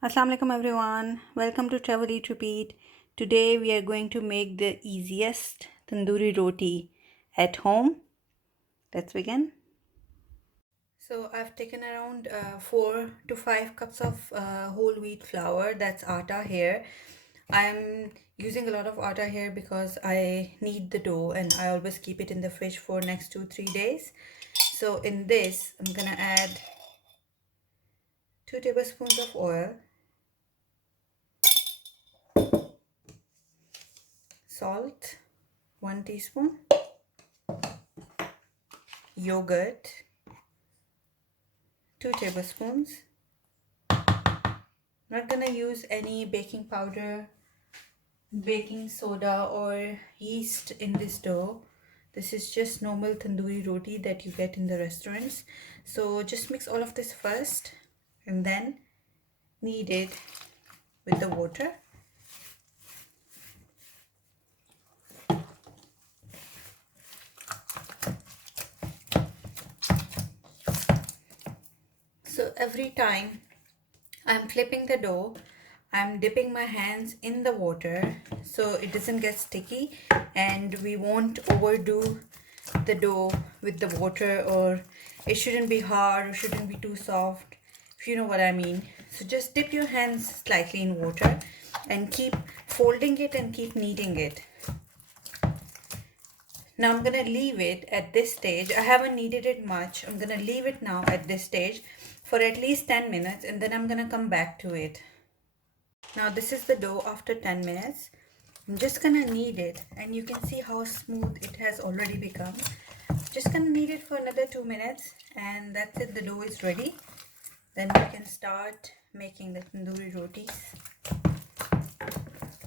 Assalamu alaikum everyone. Welcome to Travel Eat Repeat. Today we are going to make the easiest tandoori roti at home. Let's begin. So I've taken around 4 to 5 cups of whole wheat flour. That's atta here. I'm using a lot of atta here because I need the dough and I always keep it in the fridge for next 2-3 days. So in this I'm gonna add 2 tablespoons of oil, salt 1 teaspoon, yogurt 2 tablespoons. Not gonna use any baking powder, baking soda or yeast in this dough. This is just normal tandoori roti that you get in the restaurants. So just mix all of this first and then knead it with the water. So every time I'm flipping the dough, I'm dipping my hands in the water so it doesn't get sticky and we won't overdo the dough with the water, or it shouldn't be hard or shouldn't be too soft, if you know what I mean. So just dip your hands slightly in water and keep folding it and keep kneading it. Now I'm gonna leave it at this stage. I haven't kneaded it much. I'm gonna leave it now at this stage for at least 10 minutes and then I'm gonna come back to it. Now this is the dough after 10 minutes. I'm just gonna knead it and you can see how smooth it has already become. Just gonna knead it for another 2 minutes and that's it, the dough is ready. Then we can start making the tandoori rotis.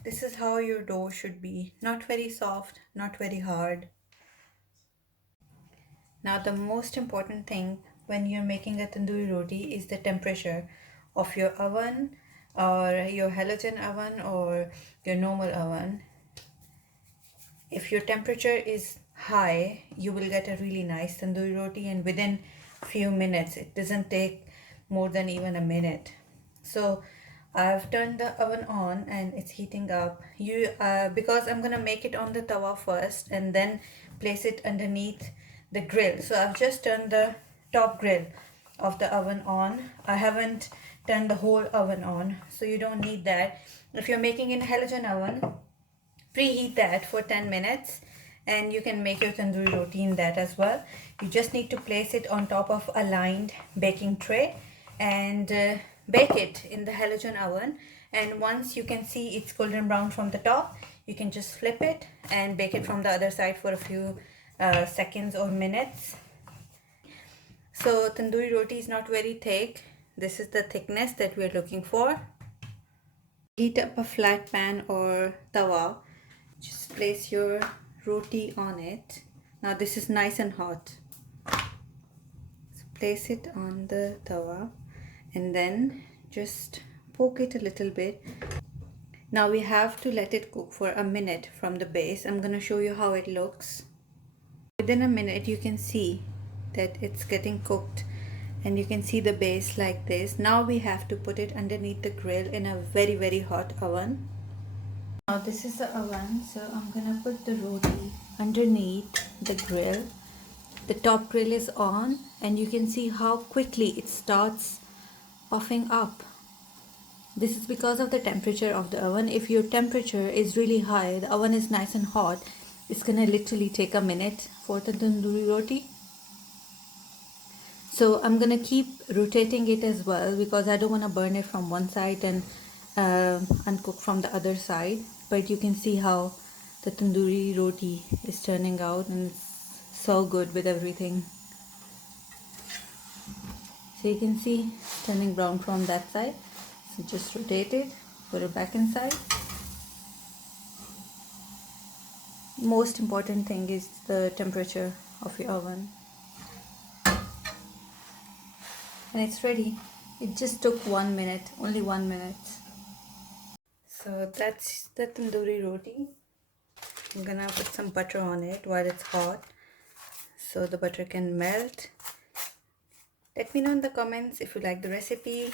This is how your dough should be. Not very soft, not very hard. Now the most important thing when you're making a tandoori roti is the temperature of your oven or your halogen oven or your normal oven. If your temperature is high, you will get a really nice tandoori roti and within few minutes. It doesn't take more than even a minute. So I've turned the oven on and it's heating up. Because I'm gonna make it on the tawa first and then place it underneath the grill. So I've just turned the top grill of the oven on. I haven't turned the whole oven on, so you don't need that. If you're making in halogen oven, preheat that for 10 minutes and you can make your tandoori roti in that as well. You just need to place it on top of a lined baking tray and bake it in the halogen oven, and once you can see it's golden brown from the top, you can just flip it and bake it from the other side for a few seconds or minutes. So tandoori roti is not very thick. This is the thickness that we're looking for. Heat up a flat pan or tawa. Just place your roti on it. Now this is nice and hot. So place it on the tawa and then just poke it a little bit. Now we have to let it cook for a minute from the base. I'm gonna show you how it looks. Within a minute you can see that it's getting cooked and you can see the base like this. Now we have to put it underneath the grill in a very hot oven. Now this is the oven, so I'm gonna put the roti underneath the grill. The top grill is on and you can see how quickly it starts puffing up. This is because of the temperature of the oven. If your temperature is really high, the oven is nice and hot, it's gonna literally take a minute for the tandoori roti. So I'm gonna keep rotating it as well because I don't want to burn it from one side and uncook from the other side. But you can see how the tandoori roti is turning out and it's so good with everything. So you can see it's turning brown from that side. So just rotate it, put it back inside. Most important thing is the temperature of your oven. And it's ready. It just took 1 minute, only 1 minute. So that's the tandoori roti. I'm gonna put some butter on it while it's hot so the butter can melt. Let me know in the comments if you like the recipe.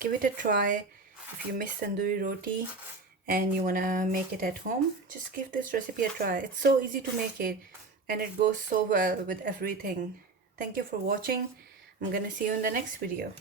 Give it a try. If you miss tandoori roti and you want to make it at home, just give this recipe a try. It's so easy to make it and it goes so well with everything. Thank you for watching. I'm gonna see you in the next video.